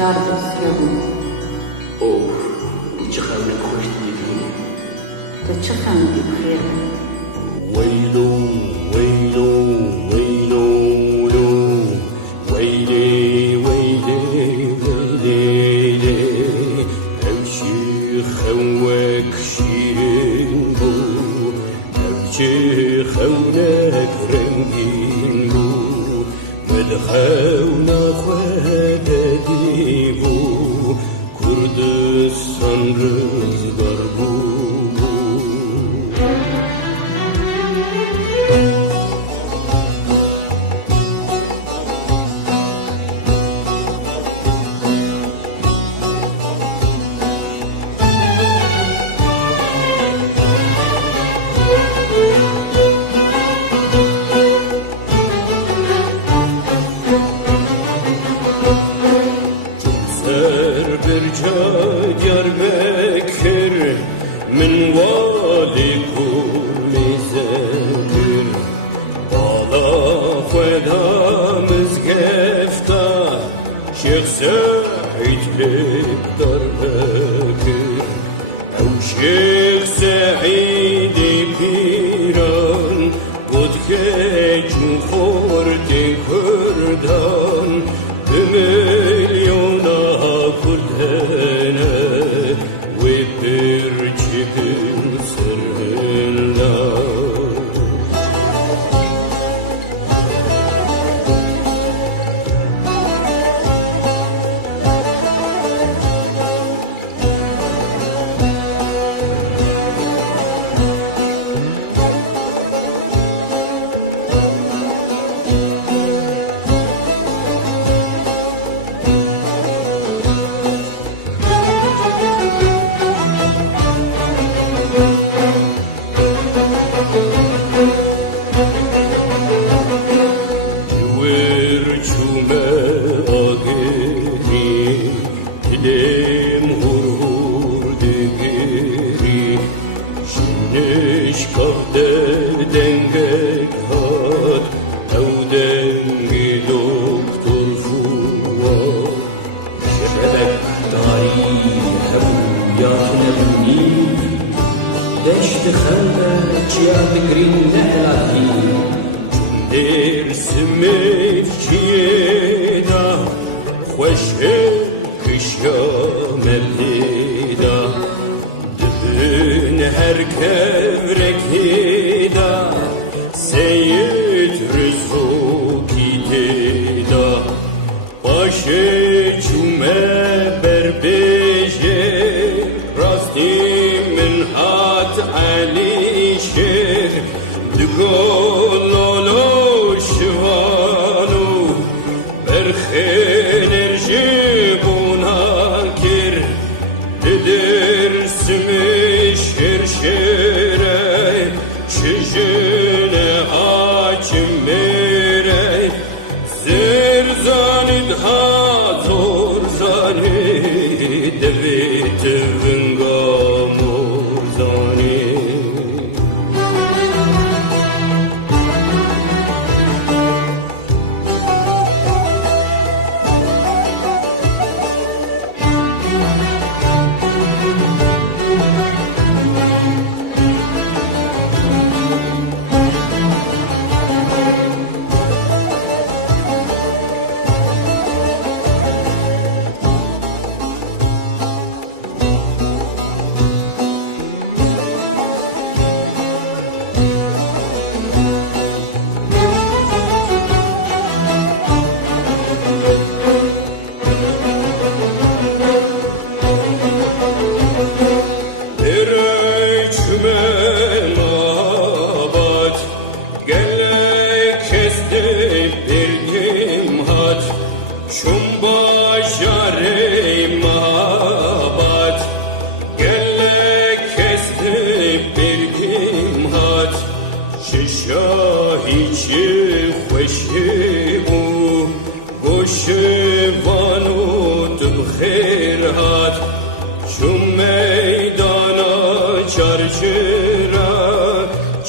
بسیار دوستی بود. اوه چه خبر خوش دیدی؟ تو چه خبری بخیر؟ ویلو ویلو ویلو ویلی ویلی ویلی امشی خوک شیرین بود امشی خونک رنگین بود مدخون خودتی بود کردستان رزگار بود. Diyarbakır min vali kuli zekir Bala fedamız gefta Şeyh Said Hektar Bekir Ev Şeyh Said Piran Kudkecun Khorti Kurdan Milyona Kurdene Ve bir çıkın sırrına دشت خلبه چیا بگرین نهلاتی در سمت چیه دا خوشه کشیا ملیدا دبن هر کورکی دا سید رزوکی دیدا باشه چومه بر بیشه راستی من هات علی شیر دگولولو شوانو برخینر جیبونا کر درسمی شیر شیره شجن آچم میره زرزانید ها زورزانید دویت ونگا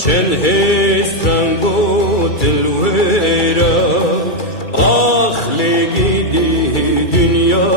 چن هستن بود الویرا آخ لگی دی دنیا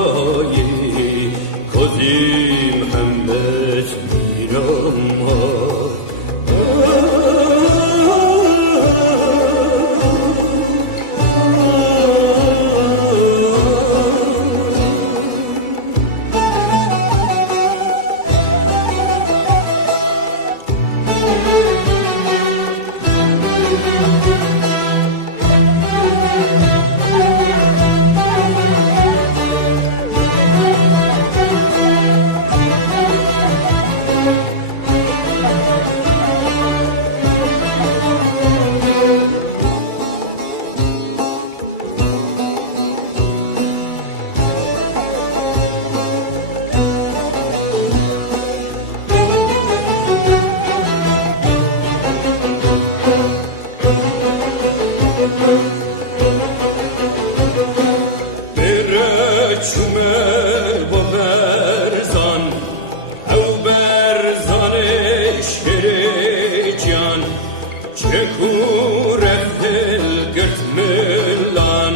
kurefel gırtmılan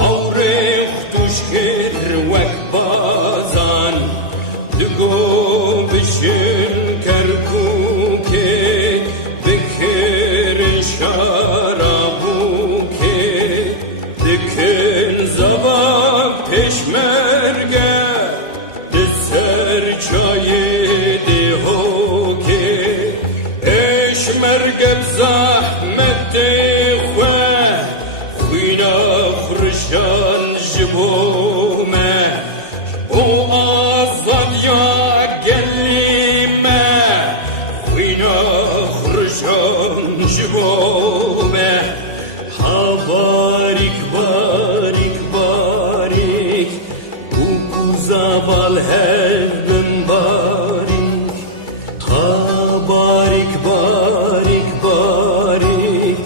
Avrek duşkir vek bazan Dugo bişin kerkuke Dikirin şarabuke Dikin zabak peşmerge Diser çayı dihoke Eşmergeb zahmeti xwe Xwîna xurşan ji bo me O azadiya gelî me Xwîna xurşan ji bo me Ha barik barik barik Bu zabal hevbim barik Ha barik barik barik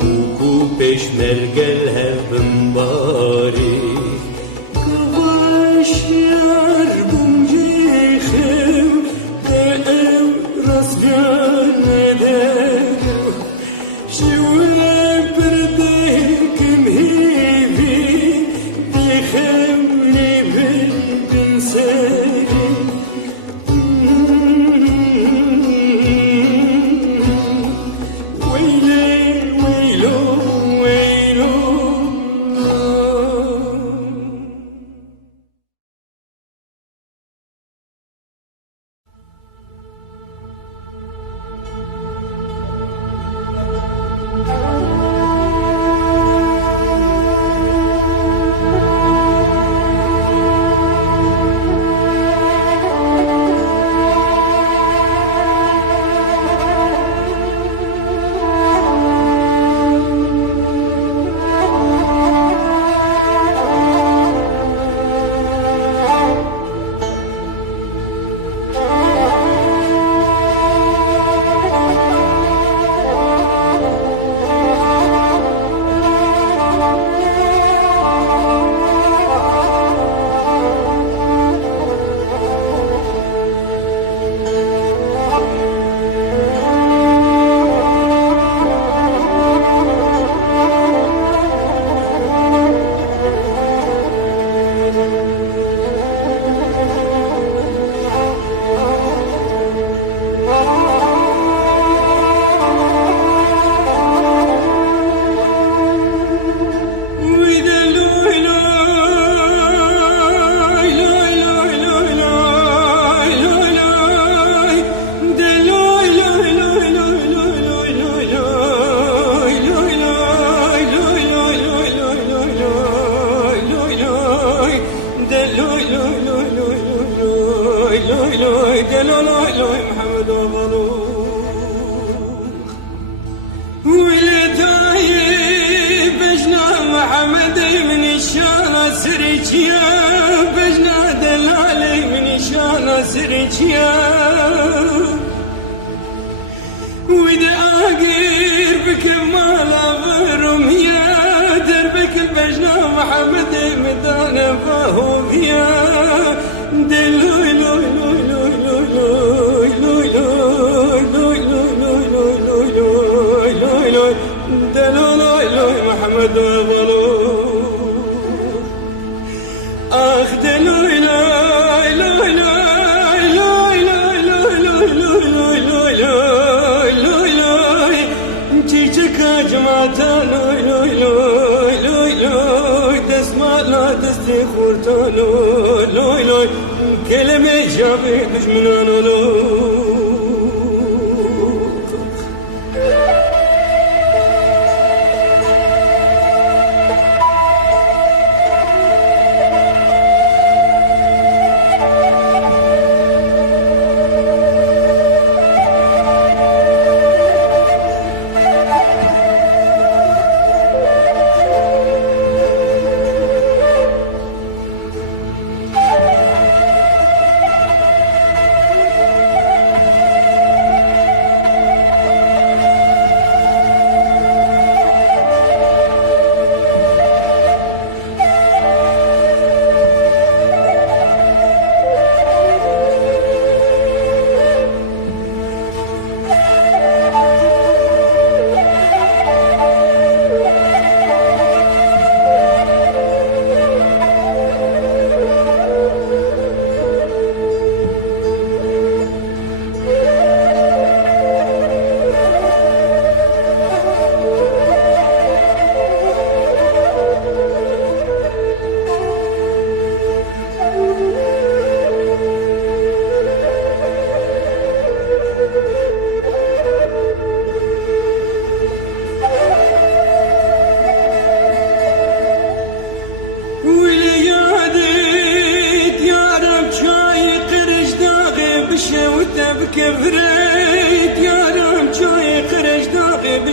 Bu peşmergel hevbim barik Kavaş yar bumcihim De ev rastgele Şivle birdekim hivi Dikhem li bilbin seri Weyle weylo weylo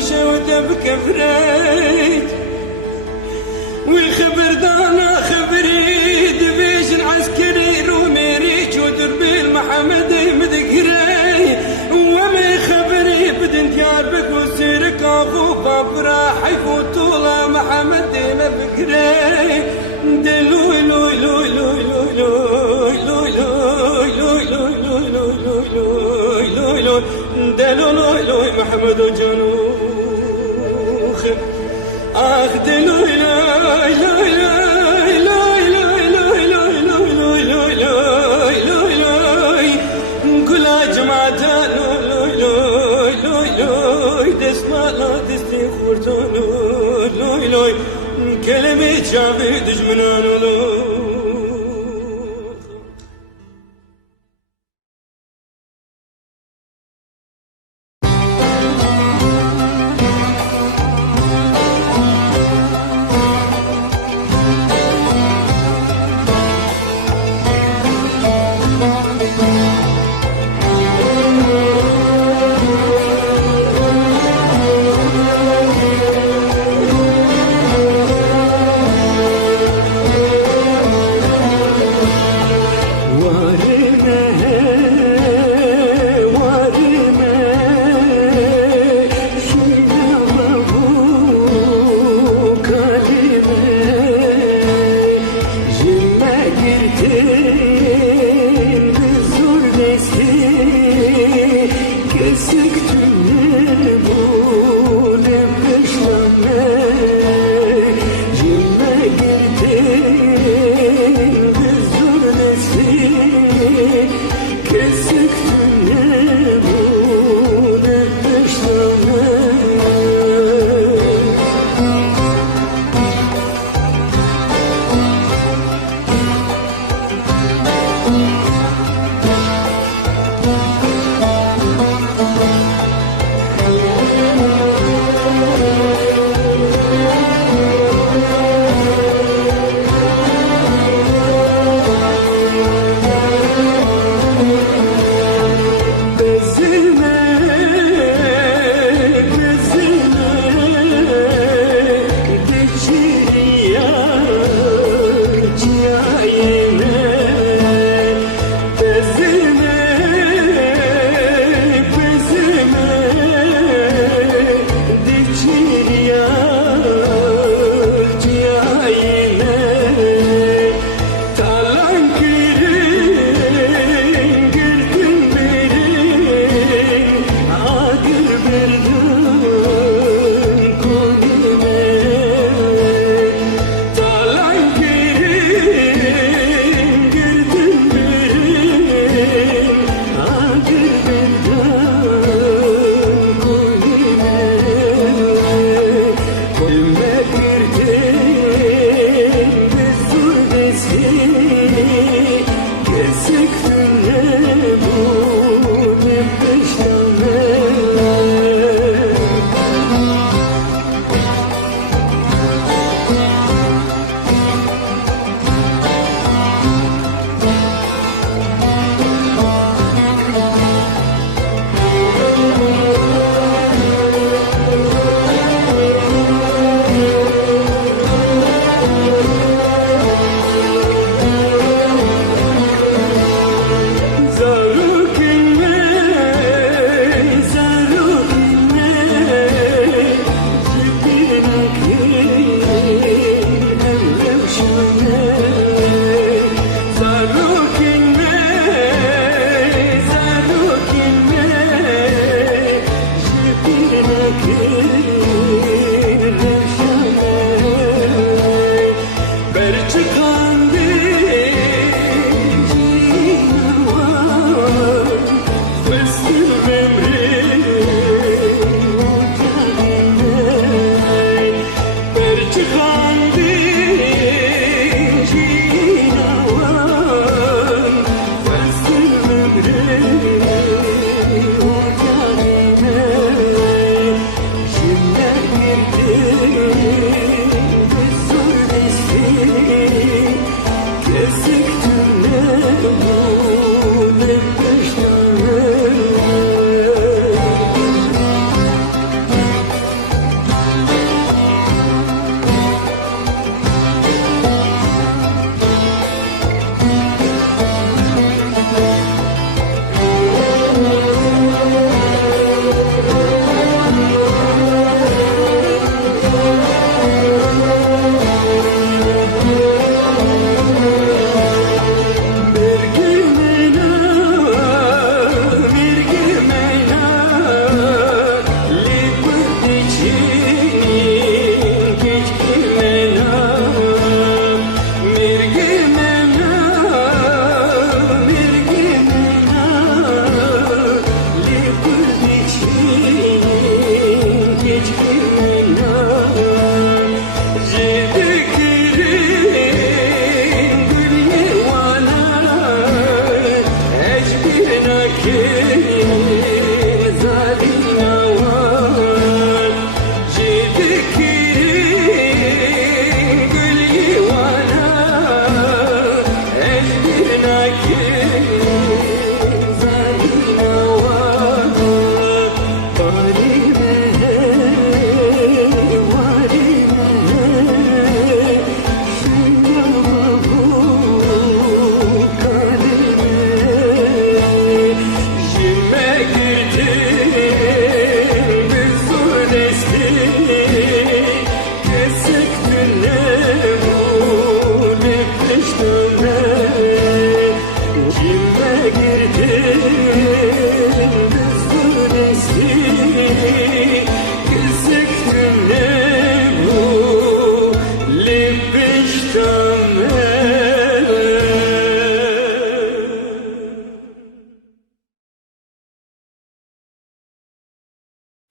شوته بكفريت والخبر دانا خبري دبيش العسكري رومي ريش ودربي المحمد مذكري ومي خبري بدنت ياربك وسيرك اخو بابرا حيفوت طولة محمد مذكري دلوي لوي لوي لوي لوي لوي لوي لوي لوي لوي لوي لوي لوي لوي دلو لوي لوي محمد وجنوخ اخ دلوي لوي لوي لوي لوي لوي لوي لوي لوي لوي لوي لوي كل جماعة لوي لوي لوي لوي دسما لا دستي خورتون لوي لوي كلمة شعبي دجمنان لوي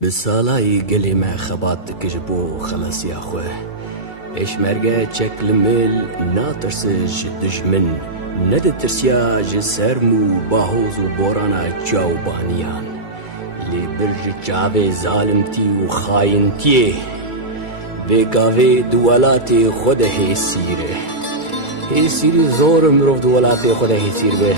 بسالای گلی ما خبات دکج بو خلاصیا خواه پیشمرگه چکلمل ناترسج دجمن ند ترسیا جسرمو باهوز و بورانا جاوبانیان لی برج جاوه ظالمتی و خاینتیه به گاوه دولات خود هیسیره هیسیری زور مروف دولات خود هیسیر به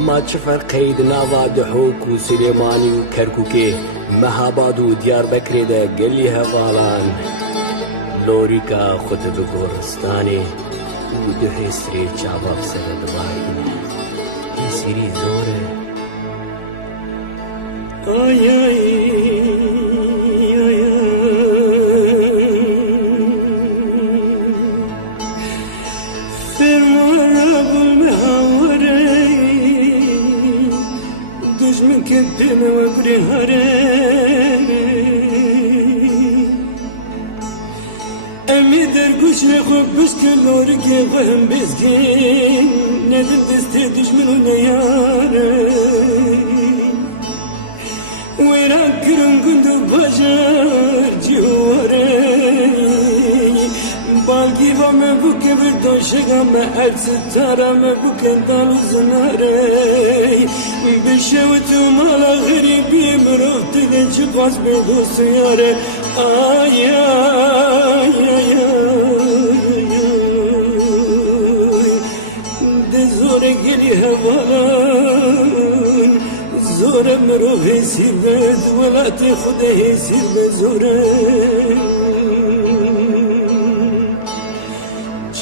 ما چه فرقید ناوا دحوک و سلیمانی و کرکوکه مهاباد و دیار بکری ده گلی هوالان لوریکا خود بگورستانه و ده هیسری چاباب سر دوائینه هیسیری زوره آی آی آی فرمانا بالمهاوره دجمن كدن وقري هره أمي دركوش نخوب بشكل لوركي وهم بسكين ندل دستي دجمن ونياره وراكرم كندو بشر جواره بالگی و من بکه بردان شگم ارز ترم بکن دالو زناره بشه و تو مالا غریبی مروف دیدن چه باز به دوست یاره آی آی آی ده زور گلی هوالان زور مروف هسیر بد ولات خود هسیر بد زوره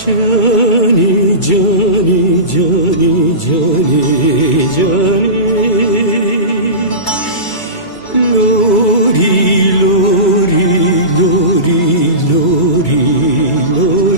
جانی جانی جانی جانی جانی لوری لوری لوری لوری لوری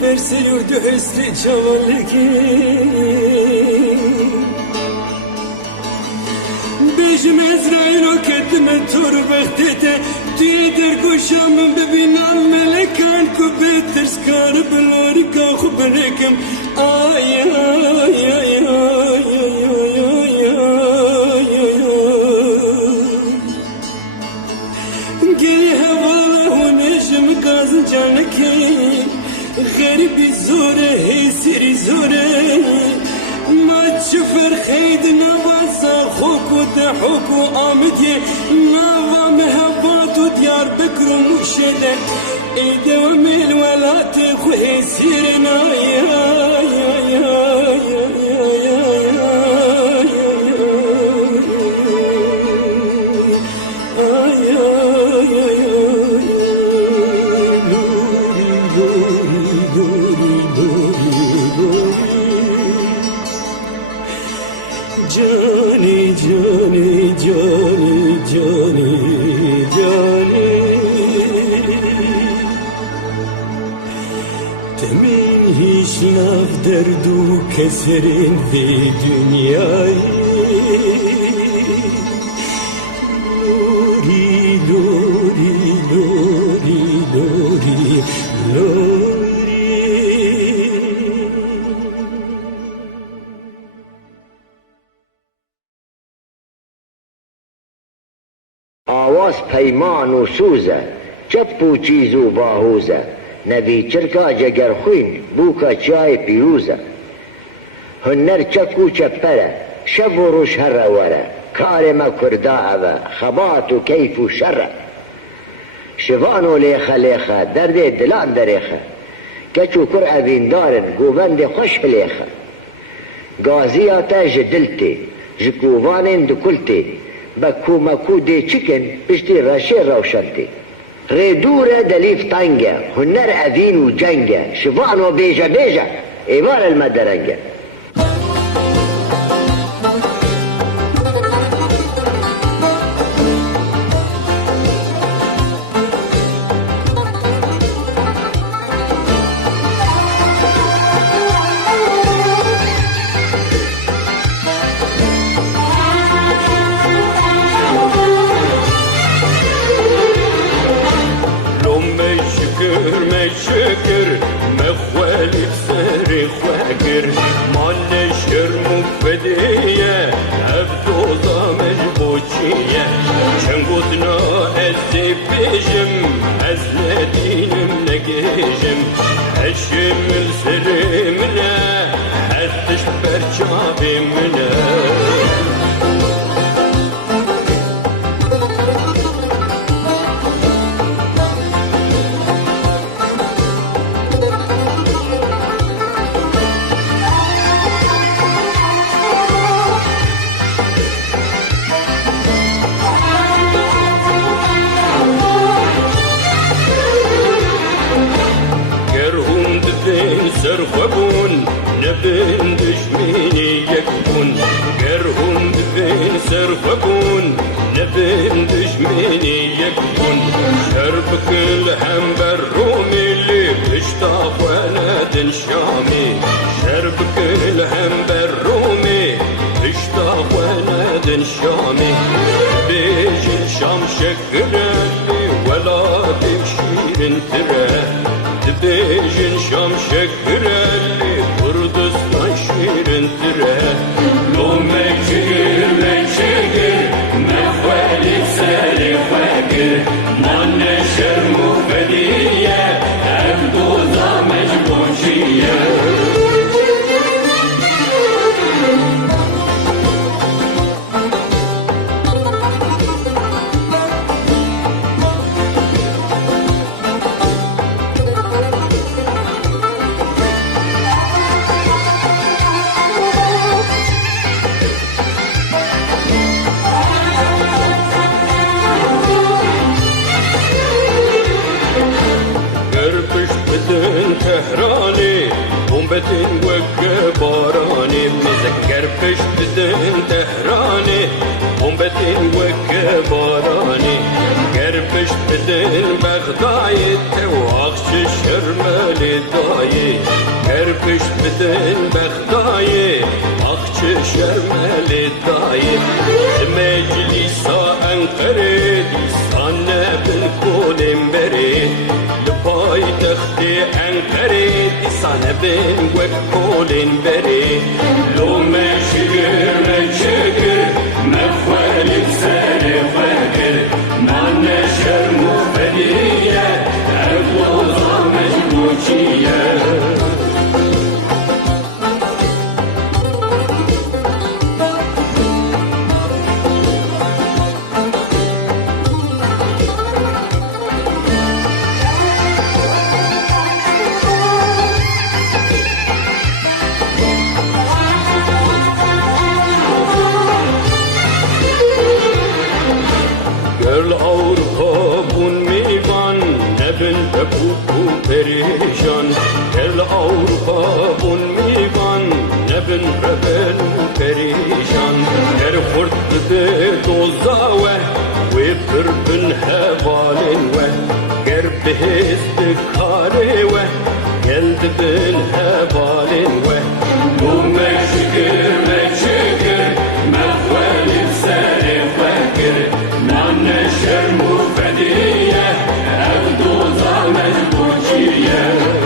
برسلو دو حسري جوالكي بيجم إسرائيل وكدم تور بختته تيدر كوشام ببين الملكان كوبيت ترسكار بلوريكا خبركم آي آي آي قلي هوالا ونجم قازن جانكي غريبي زوره هيسيري زوره ما تشوفر خيد نواسا خوك وتحوك وآمدي نوا مهبات وديار بكر ومشدة ايده وميل ولا تخو هيسيرنا يا يا يا جانی جانی جانی جانی جانی تمین هیچ ناف دردو کسرین دی دنیایی لوری لوری لوری لوری لوری آواز پیمان و سوزه چپ و چیز و باهوزه نوی چرکا جگر خوین بوکا چای پیروزه هنر چک و چپره شب و روش هر وره کار ما کرده اوه خبات و کیف و شره شوان و لیخه لیخه درد دلان دریخه کچو کر اوین دارن گووند خوش لیخه گازیاتا جدلتی جکووانین دکلتی بکو مکو دی چکن پشتی راشی روشنتی ردوره دلیف تنگه هنر اوین و جنگه شوان و بیجه بیجه ایوار المدرنگه شكر مخوالي بسري خواكر مال شرم فدية عبدو ضامج بوشية شنقوتنا أزي بيجم أزلدين منقيجم هشم السلمنا حتش برشابي منا سرخبون نبن دشمني يكون قرهم دفين سرخبون نبن دشمني يكون شربك الهم بالرومي اللي بشطاف وناد شامي شربك الهم بالرومي بشطاف وناد شامي بيجي شام شكراني ولا تمشي انتراه بيجن شام شكرالي كردستان شيرين ترى لو مكشكر مخوالي سالي فاكر من نشر مفدية عبدو ضامج بوشية تهراني بومبتين وكباراني مذكر فش بدن تهراني بومبتين وكباراني قربش بدن بغداي توعخش شرمالي داي قربش بدن بغداي اخش شرمالي داي مجلسا انقري سانه بالكولم بري باي تختي انقري سانه بين وكولم بري لو ما شكر مخوالي بسالي فاكر ما نشر مفدية عبوضة مجبوشية perişan el Avrupa bun mivan nebin rebel perişan her furt de doza ve birbin hevalin ve ger behez de kare ve geldi bin hevalin ve bu meşgir mehvelim seri fakir man neşer mufediye evduza mecbuciye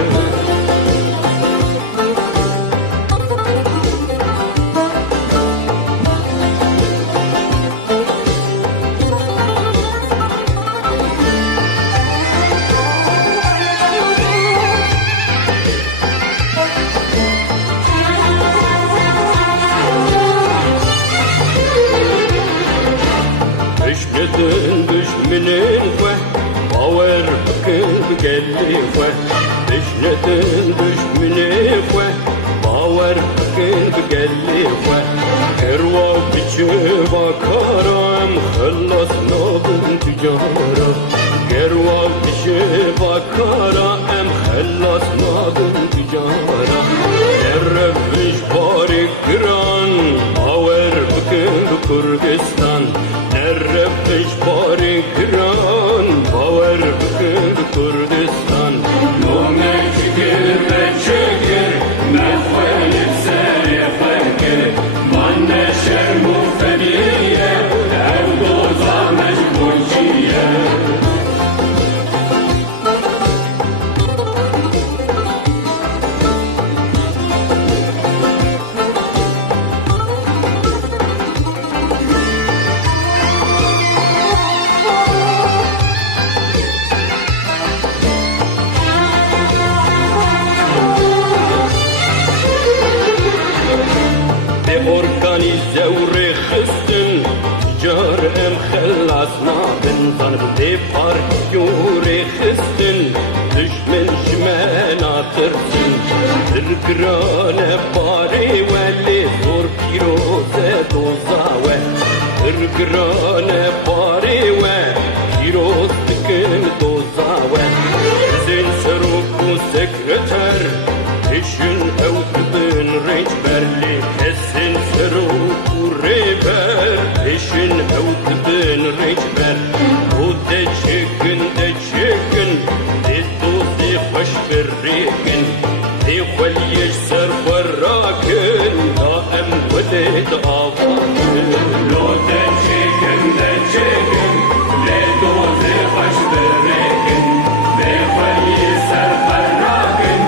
جارا نرفش باری گران باور بکن کردستان نرفش باری گران باور بکن کردستان نومه چکر بچکر مخوال سر خلکر من نشرم و فنیه او دوزا مجبوجیه زور خستن جار ام خلاص نابن ظنب دي باريور خستن دشمن جمانا ترسن القران باري ولي زور بيروزة دوزاوة القران باري وبيروز تكن دوزاوة زين سروك وسكرتر اشن او تبن ريج برلي حسن سروك وريبر اشن او تبن ريج بر ودا تشكن دي دوزي خوش بالريكن دي خليش سر براكن دائم ولد آفاكن لو دا تشكن دي دوزي خوش بالريكن دي خليش سر براكن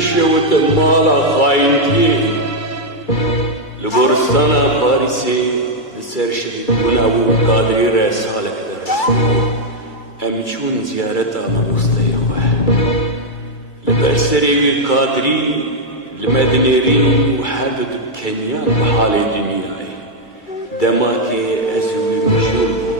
بشوت مالا خاينتي لبرستانا باريسي بسرشد مناو قادري رسالك امچون زيارتا مستي خواه لبرسري قادري لمدنيري وحابد بكنيا بحالي دنياي دماكي ازوي مجول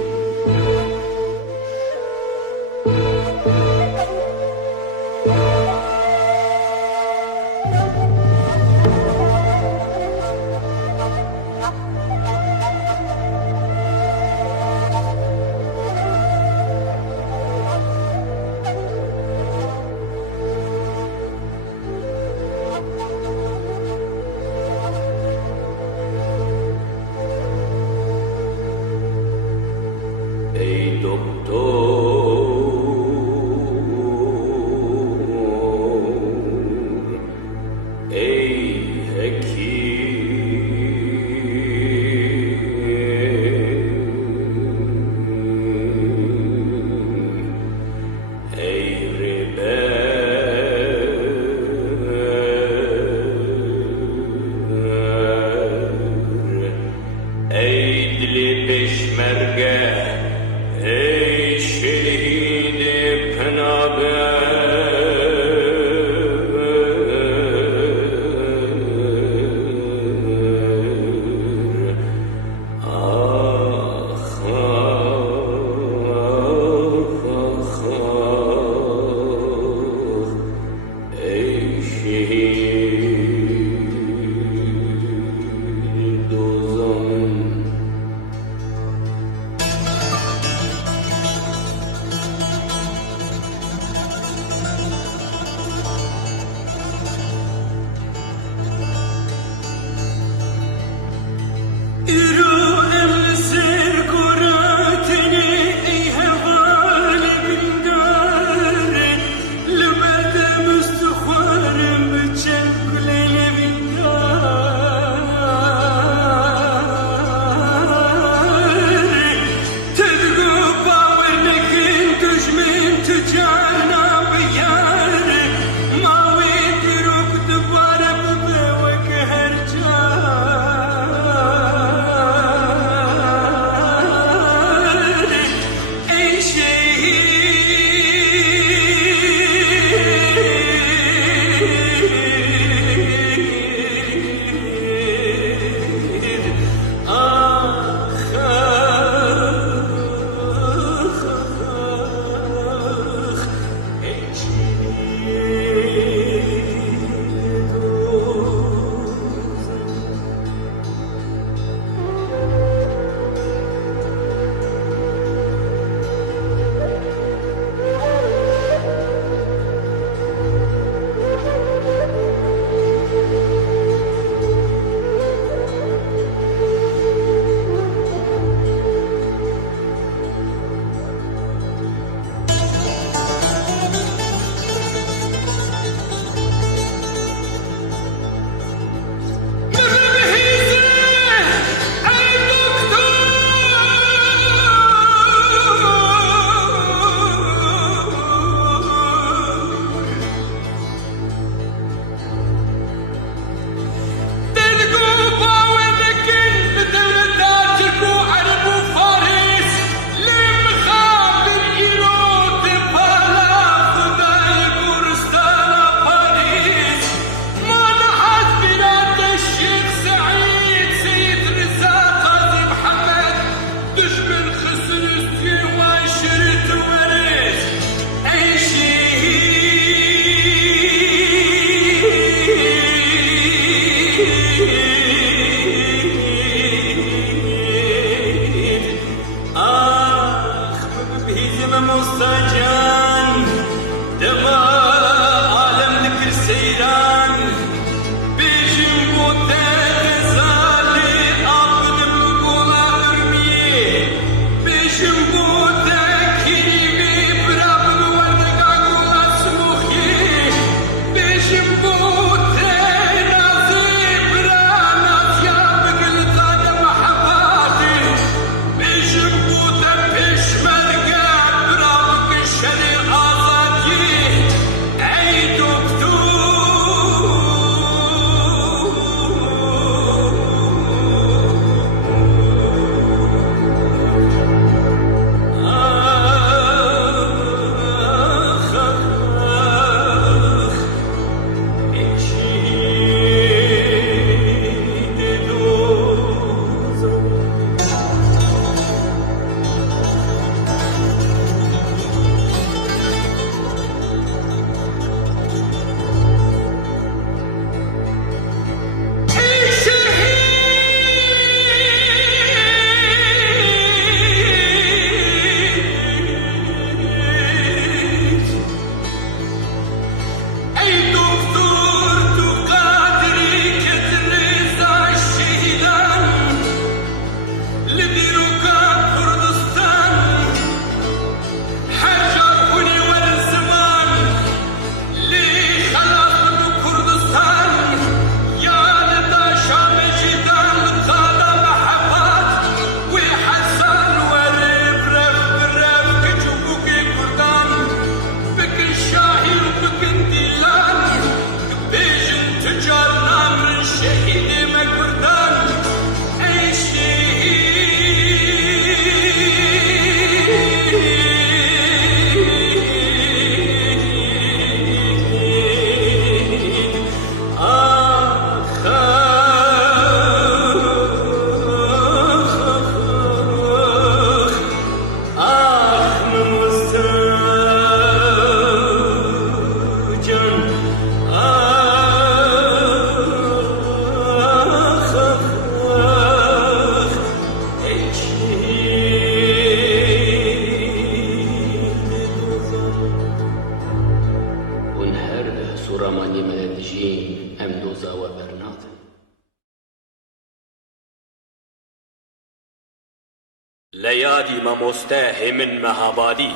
ليادي ممستاه من مهابادي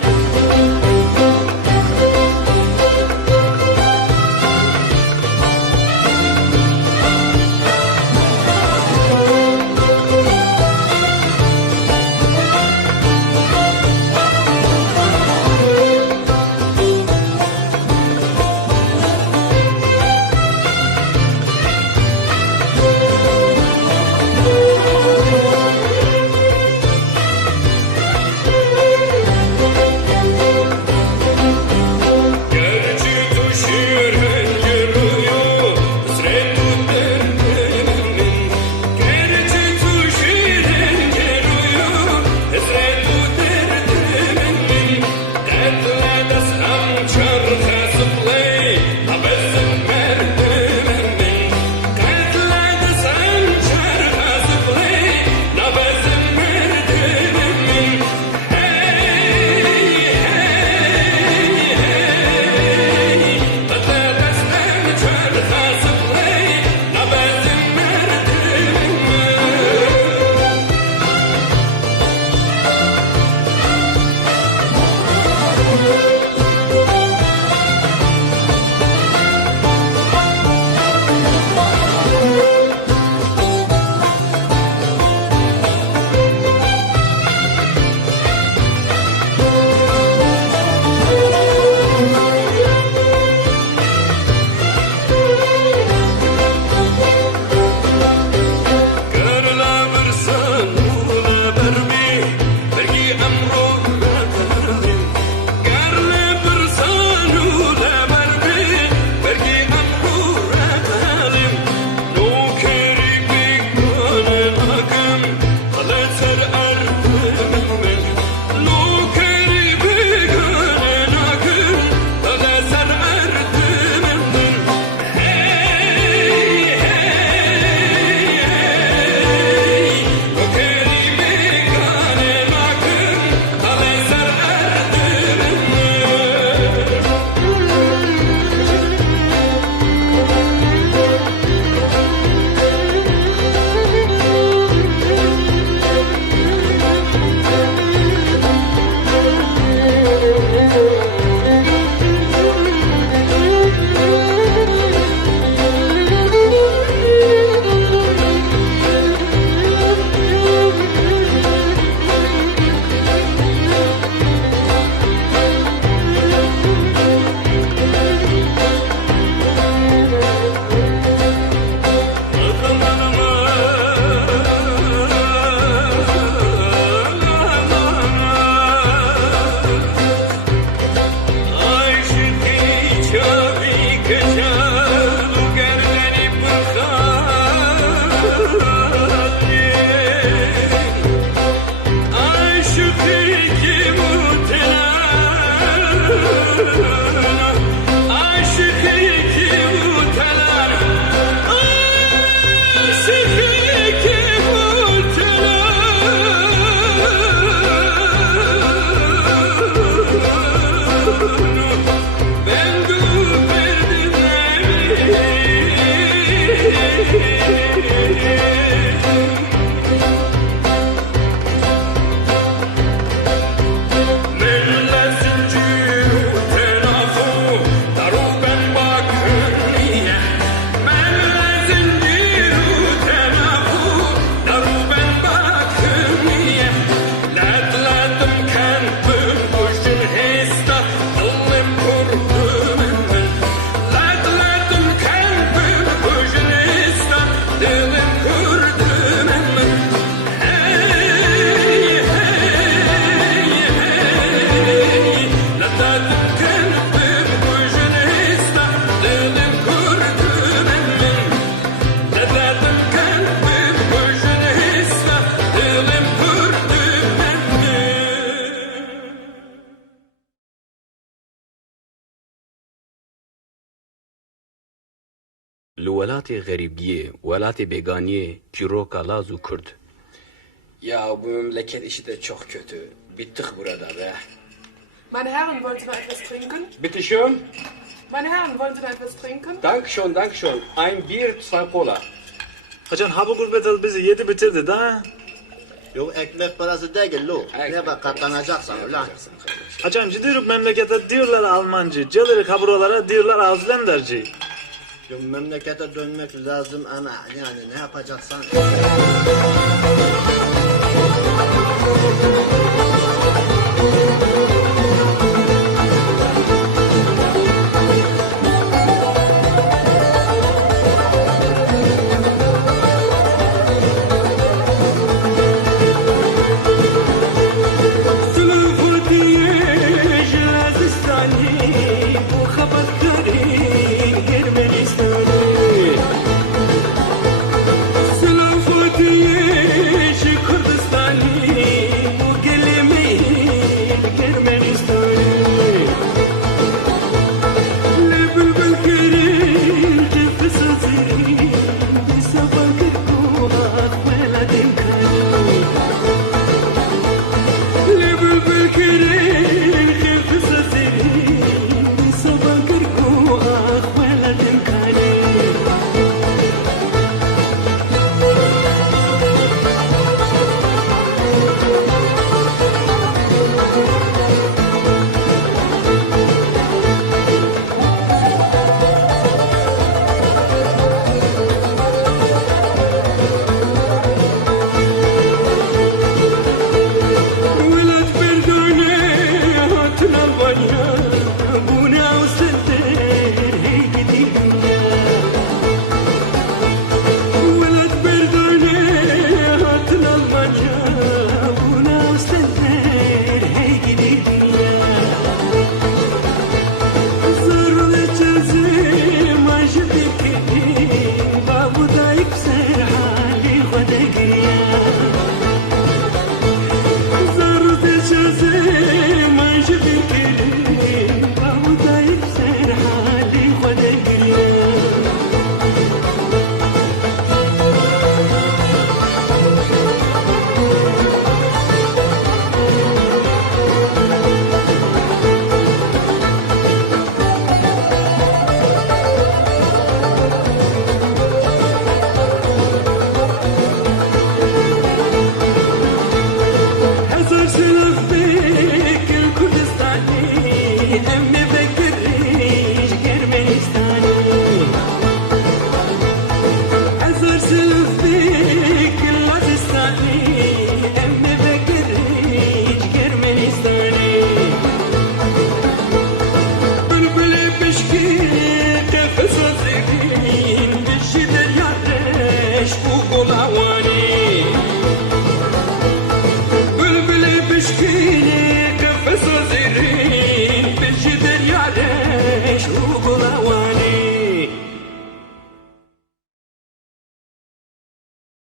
لولاتي غریبیه ولاتي beganiye Piroka Lazu Kurd. Ya bu memleket işi de çok kötü. Bittik burada be. Meine Herren, wollen Sie noch etwas trinken? Bitte schön. Meine Herren, wollen Sie noch etwas trinken? Dankeschön, Dankeschön. Ein Bier, zwei Cola. Hacan ha bu gurbet el bizi yedi bitirdi da. Yok ekmek parası değil lo. Ne bak katlanacaksın ulan. Hacım gidiyoruz memlekete diyorlar Almancı. Gelirik ha buralara diyorlar Auslanderci. Yok memlekete dönmek lazım ana. Yani ne yapacaksan. Ukolawani